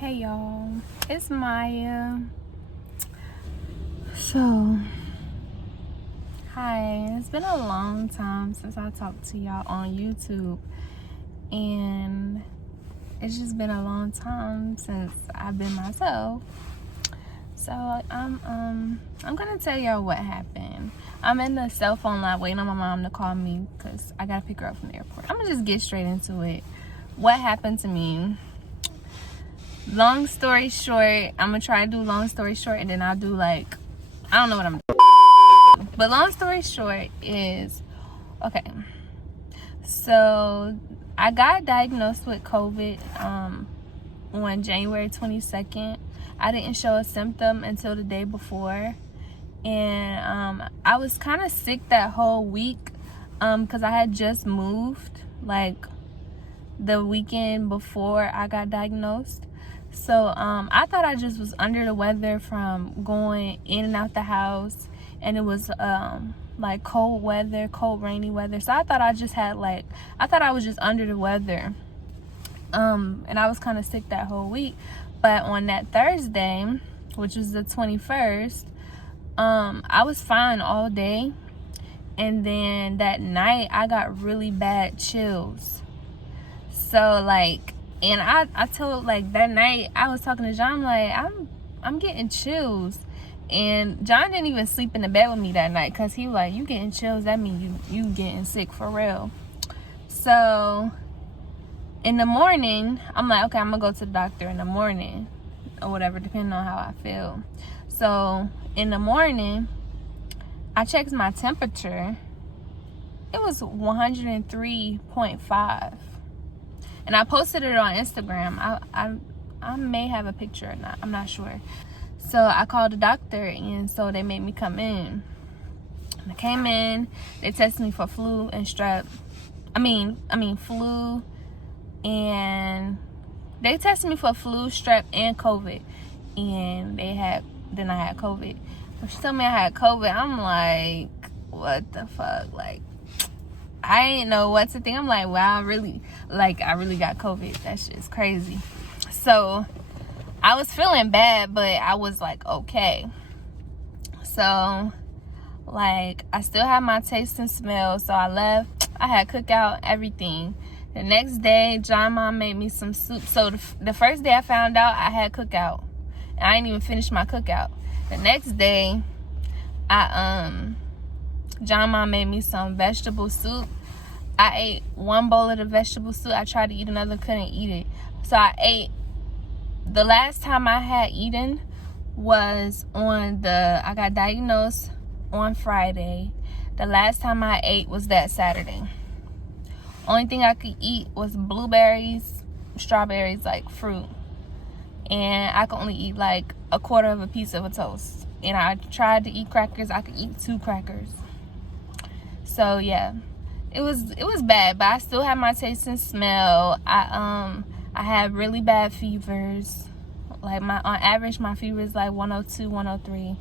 Hey y'all, it's Maya. So, hi, it's been a long time since I talked to y'all on YouTube, and it's just been a long time since I've been myself. So I'm gonna tell y'all what happened. I'm in the cell phone line waiting on my mom to call me because I gotta pick her up from the airport. I'm gonna just get straight into it. What happened to me? Long story short, I'm gonna try to do long story short, and then I'll do I don't know what I'm doing. But long story short is, okay, so I got diagnosed with COVID on January 22nd. I didn't show a symptom until the day before, and I was kind of sick that whole week because I had just moved the weekend before I got diagnosed. So I thought I just was under the weather from going in and out the house, and it was cold weather, cold rainy weather. So I thought I just had I thought I was just under the weather, and I was kind of sick that whole week. But on that Thursday, which was the 21st, I was fine all day, and then that night I got really bad chills. So and I told that night I was talking to John, I'm getting chills, and John didn't even sleep in the bed with me that night because he was like, you getting chills, that means you getting sick for real. So in the morning I'm like, okay, I'm gonna go to the doctor in the morning or whatever, depending on how I feel. So in the morning I checked my temperature. It was 103.5. And I posted it on Instagram. I may have a picture or not. I'm not sure. So I called the doctor, and so they made me come in. And I came in. They tested me for flu and strep. Flu, and they tested me for flu, strep, and COVID. And then I had COVID. When she told me I had COVID, I'm like, what the fuck? I didn't know what to think. I'm like, wow, I really got COVID. That shit's crazy. So I was feeling bad, but I was okay. So I still had my taste and smell. So I left. I had cookout, everything. The next day, John mom made me some soup. So the first day I found out I had cookout, and I didn't even finish my cookout. The next day, John mom made me some vegetable soup. I ate one bowl of the vegetable soup. I tried to eat another, couldn't eat it. So I ate. The last time I had eaten was I got diagnosed on Friday. The last time I ate was that Saturday. Only thing I could eat was blueberries, strawberries, fruit. And I could only eat a quarter of a piece of a toast. And I tried to eat crackers. I could eat 2 crackers. So yeah, it was bad, but I still had my taste and smell. I had really bad fevers. On average my fever is 102, 103.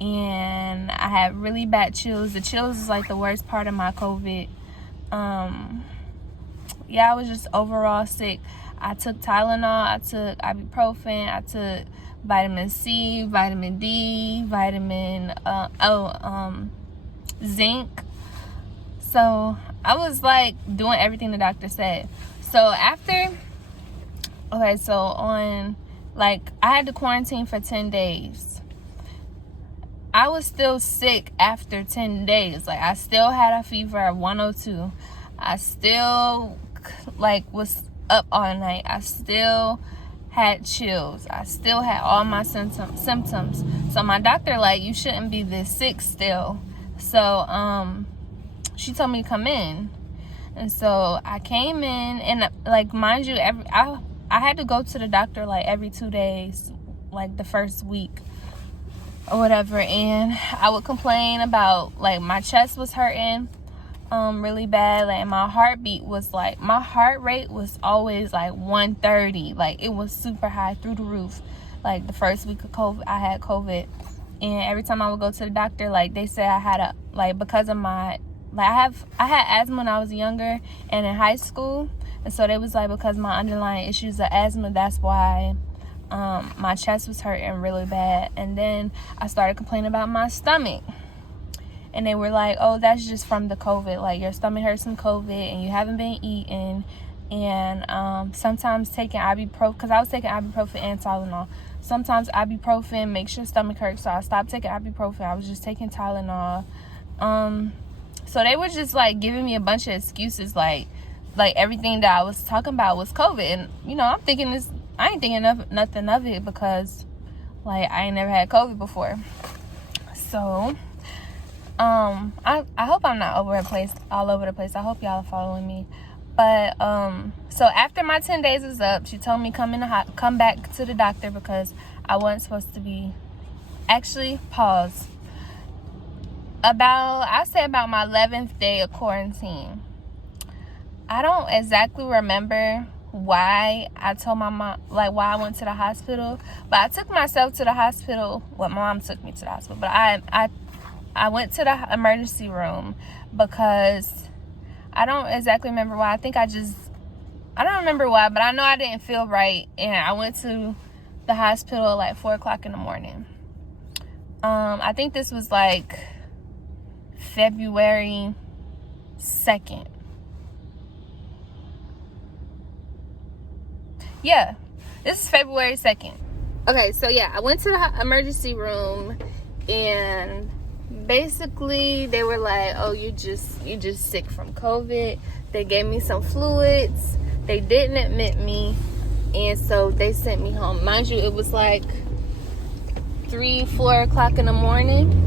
And I had really bad chills. The chills is the worst part of my COVID. Yeah, I was just overall sick. I took Tylenol, I took ibuprofen, I took vitamin C, vitamin D, zinc. So I was doing everything the doctor said. So after, I had to quarantine for 10 days. I was still sick after 10 days. I still had a fever at 102. I still was up all night. I still had chills. I still had all my symptoms. So my doctor you shouldn't be this sick still. So she told me to come in, and so I came in, and mind you, I had to go to the doctor every 2 days, the first week or whatever, and I would complain about my chest was hurting really bad, and my heartbeat was my heart rate was always 130, it was super high through the roof. The first week of COVID, I had COVID, and every time I would go to the doctor, they said I had because of my like I had asthma when I was younger and in high school, and so they was like, because my underlying issues of asthma, that's why my chest was hurting really bad. And then I started complaining about my stomach, and they were like, oh, that's just from the COVID, like your stomach hurts from COVID and you haven't been eating, and sometimes taking ibuprofen, because I was taking ibuprofen and Tylenol. Sometimes ibuprofen makes your stomach hurt, so I stopped taking ibuprofen. I was just taking Tylenol. So they were just like giving me a bunch of excuses, like everything that I was talking about was COVID. And you know, I'm thinking this, I ain't thinking of nothing of it, because like I ain't never had COVID before. So I hope I'm not all over the place. I hope y'all are following me. But so after my 10 days was up, she told me come back to the doctor, because I wasn't supposed to be. Actually, pause. I say about my 11th day of quarantine. I don't exactly remember why I told my mom, like why I went to the hospital, but I took myself to the hospital. Well, my mom took me to the hospital, but I went to the emergency room because I don't exactly remember why. I don't remember why, but I know I didn't feel right, and I went to the hospital at like 4 o'clock in the morning. I think this was like February 2nd. Yeah, this is February 2nd. Okay, so yeah, I went to the emergency room, and basically they were like, oh, you just sick from COVID. They gave me some fluids. They didn't admit me, and so they sent me home. Mind you, it was like 3-4 o'clock in the morning.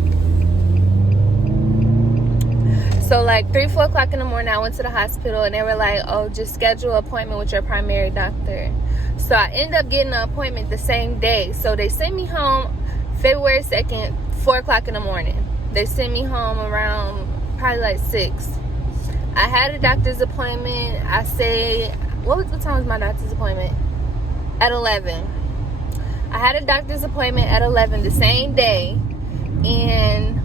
So like 3-4 o'clock in the morning, I went to the hospital, and they were like, oh, just schedule an appointment with your primary doctor. So I ended up getting an appointment the same day. So they sent me home February 2nd, 4 o'clock in the morning. They sent me home around probably like 6. I had a doctor's appointment. What time was my doctor's appointment? At 11. I had a doctor's appointment at 11 the same day, and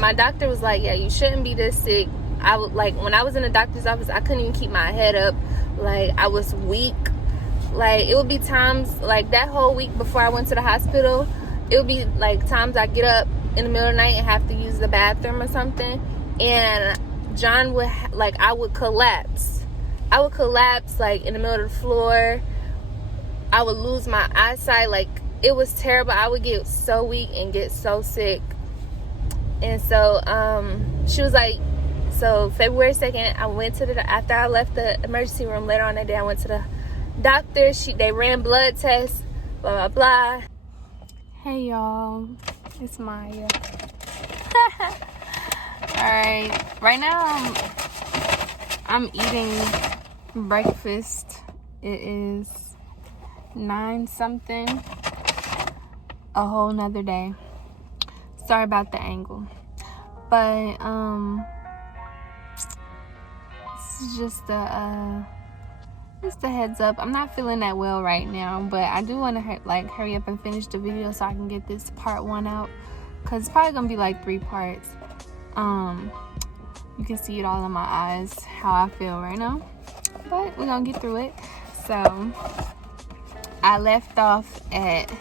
my doctor was like, yeah, you shouldn't be this sick. When I was in the doctor's office, I couldn't even keep my head up. Like, I was weak. Like, it would be times, like, that whole week before I went to the hospital, it would be, like, times I get up in the middle of the night and have to use the bathroom or something, and John would, I would collapse. Like, in the middle of the floor. I would lose my eyesight. Like, it was terrible. I would get so weak and get so sick. And so, she was like, so February 2nd, I went after I left the emergency room later on that day, I went to the doctor. They ran blood tests, blah, blah, blah. Hey, y'all. It's Maya. Alright. Right now, I'm eating breakfast. It is 9-something. A whole nother day. Sorry about the angle, but this is just a heads up. I'm not feeling that well right now, but I do want to hurry up and finish the video so I can get this part 1 out, because it's probably gonna be like 3 parts. You can see it all in my eyes how I feel right now, but we're gonna get through it. So I left off at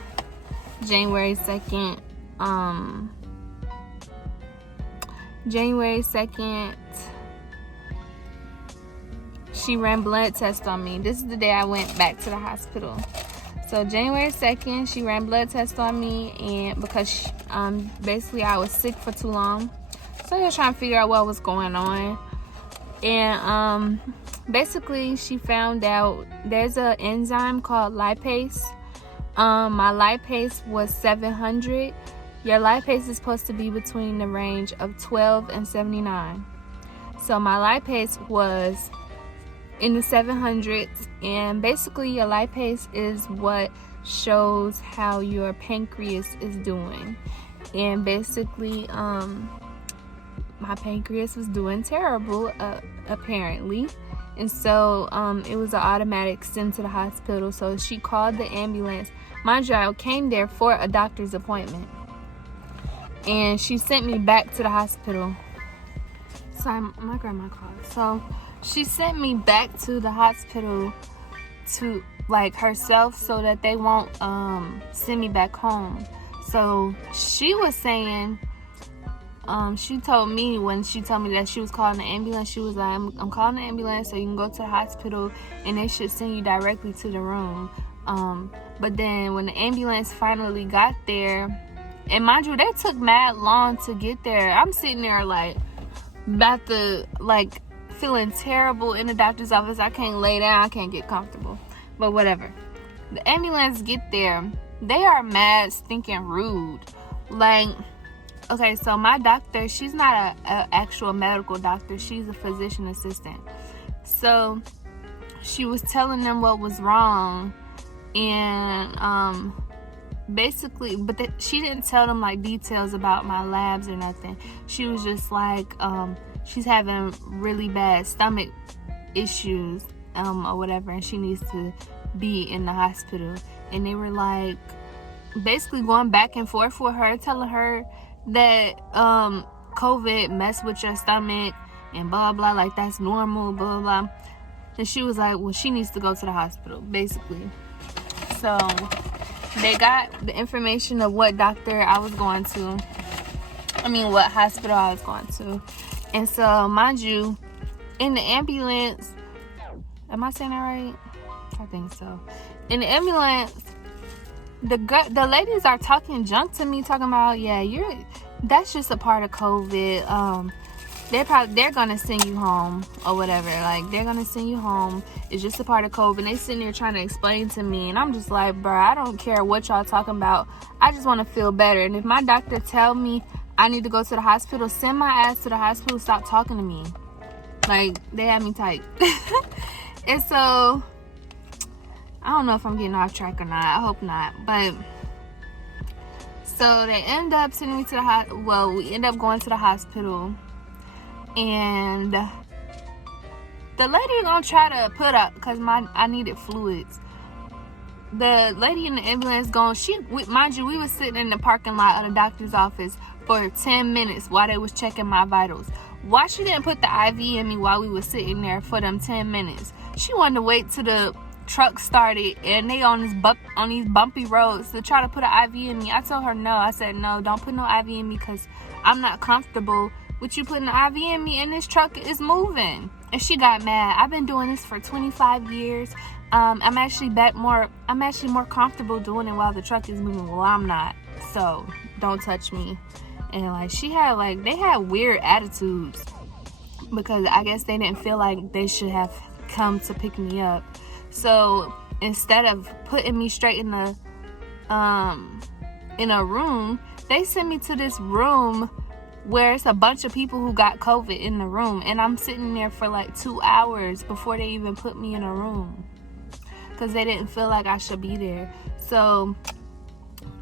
January 2nd. January 2nd, she ran blood tests on me. This is the day I went back to the hospital. So January 2nd, she ran blood tests on me, and because basically I was sick for too long. So they were trying to figure out what was going on. And basically she found out there's an enzyme called lipase. My lipase was 700. Your lipase is supposed to be between the range of 12 and 79. So my lipase was in the 700s, and basically your lipase is what shows how your pancreas is doing. And basically my pancreas was doing terrible, apparently. And so it was an automatic send to the hospital. So she called the ambulance. Mind you, I came there for a doctor's appointment, and she sent me back to the hospital. Sorry, my grandma called. So she sent me back to the hospital to like herself so that they won't send me back home. So she was saying, she told me when she told me that she was calling the ambulance, she was like, I'm calling the ambulance so you can go to the hospital and they should send you directly to the room. But then when the ambulance finally got there, and mind you, they took mad long to get there. I'm sitting there like about to like feeling terrible in the doctor's office. I can't lay down, I can't get comfortable, but whatever. The ambulance get there, they are mad stinking rude. Like, okay, so my doctor, she's not a actual medical doctor, she's a physician assistant. So she was telling them what was wrong, and basically, but she didn't tell them like details about my labs or nothing. She was just like, she's having really bad stomach issues or whatever, and she needs to be in the hospital. And they were like basically going back and forth with her, telling her that COVID messed with your stomach and blah blah, like that's normal, blah blah. And she was like, well, she needs to go to the hospital basically. So they got the information of what doctor I was going to, what hospital I was going to. And so, mind you, in the ambulance, am I saying that right? I think so. In the ambulance, the ladies are talking junk to me, talking about, yeah, that's just a part of COVID. They're gonna send you home or whatever. Like, they're gonna send you home. It's just a part of COVID. And they sitting there trying to explain to me, and I'm just like, bro, I don't care what y'all talking about. I just want to feel better. And if my doctor tell me I need to go to the hospital, send my ass to the hospital. Stop talking to me. Like, they had me tight. And so I don't know if I'm getting off track or not. I hope not. But so they end up sending me to the we end up going to the hospital. And the lady gonna try to put up, because I needed fluids. The lady in the ambulance mind you, we was sitting in the parking lot of the doctor's office for 10 minutes while they was checking my vitals. Why she didn't put the IV in me while we was sitting there for them 10 minutes? She wanted to wait till the truck started and they on these bumpy roads to try to put an IV in me. I told her no. I said, no, don't put no IV in me because I'm not comfortable with you putting the IV in me and this truck is moving. And she got mad. I've been doing this for 25 years. I'm actually more comfortable doing it while the truck is moving. Well, I'm not. So don't touch me. And like, they had weird attitudes because I guess they didn't feel like they should have come to pick me up. So instead of putting me straight in a room, they sent me to this room where it's a bunch of people who got COVID in the room, and I'm sitting there for like 2 hours before they even put me in a room because they didn't feel like I should be there. So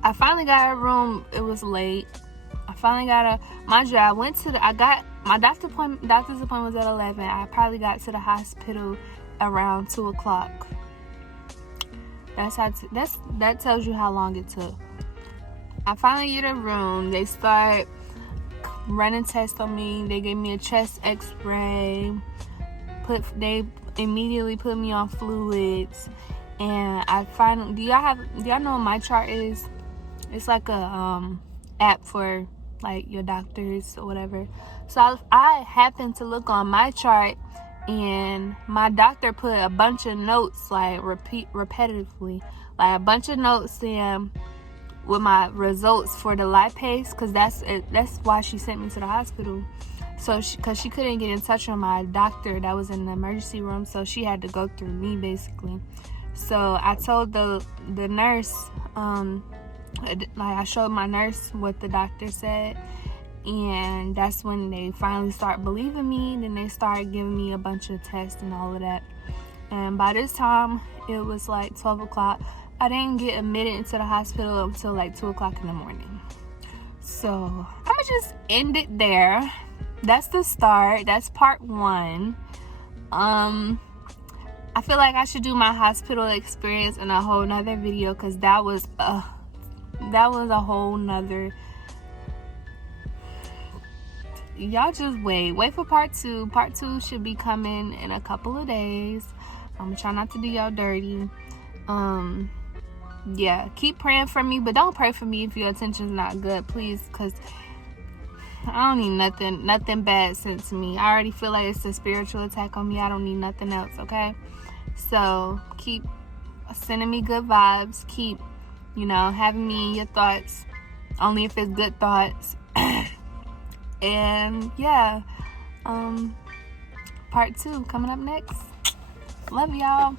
I finally got a room. It was late. I finally got mind you, I got my doctor's appointment was at 11. I probably got to the hospital around 2 o'clock. That tells you how long it took. I finally get a room. They start running tests on me. They gave me a chest x-ray. They immediately put me on fluids. And I finally, do y'all know what my chart is? It's like a app for like your doctors or whatever. So I happened to look on my chart, and my doctor put a bunch of notes like repetitively, like a bunch of notes in with my results for the lipase, because that's why she sent me to the hospital. So because she couldn't get in touch with my doctor that was in the emergency room, so she had to go through me basically. So I told the nurse, I showed my nurse what the doctor said, and that's when they finally start believing me. Then they started giving me a bunch of tests and all of that. And by this time, it was like 12 o'clock. I didn't get admitted into the hospital until like 2 o'clock in the morning. So I'm gonna just end it there. That's the start. That's part 1. I feel like I should do my hospital experience in a whole nother video, because that was a whole nother y'all just wait for part 2. Part 2 should be coming in a couple of days. I'm gonna try not to do y'all dirty. Yeah, keep praying for me, but don't pray for me if your attention's not good, please, because I don't need nothing bad sent to me. I already feel like it's a spiritual attack on me. I don't need nothing else, okay? So keep sending me good vibes. Keep, having me in your thoughts, only if it's good thoughts. And yeah, part 2 coming up next. Love y'all.